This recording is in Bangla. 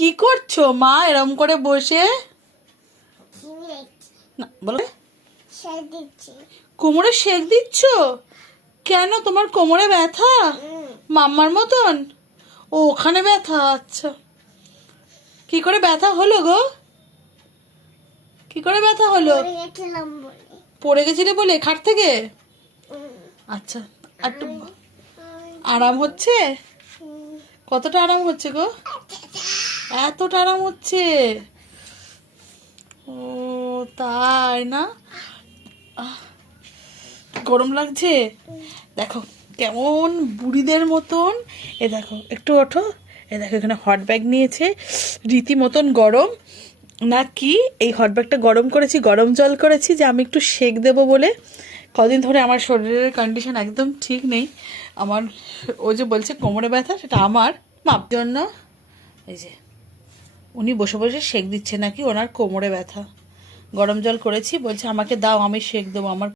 কি করছো মা এরম করে বসে? না বলো। কোমরে সেক দিচ্ছ? কেন, তোমার কোমরে ব্যথা? মাম্মার মতন? ও ওখানে ব্যথা, আচ্ছা। কি করে ব্যথা হলো গো? কি করে ব্যথা হলো? পড়ে গেছিলে বলে খাট থেকে? আচ্ছা, একটু আরাম হচ্ছে? কতটা আরাম হচ্ছে গো? এতটা আরাম হচ্ছে? ও তাই না? গরম লাগছে? দেখো কেমন বুড়িদের মতন। এ দেখো একটু ওঠো। এ দেখো এখানে হট ব্যাগ নিয়েছে, রীতিমতন গরম না কি। এই হট ব্যাগটা গরম করেছি, গরম জল করেছি যে আমি একটু সেক দেবো বলে। কদিন ধরে আমার শরীরের কন্ডিশন একদম ঠিক নেই। আমার ও যে বলছে কোমরে ব্যথা, সেটা আমার মাপ জন্য। এই যে উনি বসে বসে সেক দিচ্ছে নাকি ওনার কোমরে ব্যথা। গরম জল করেছি, বলছে আমাকে দাও আমি সেক দেবো আমার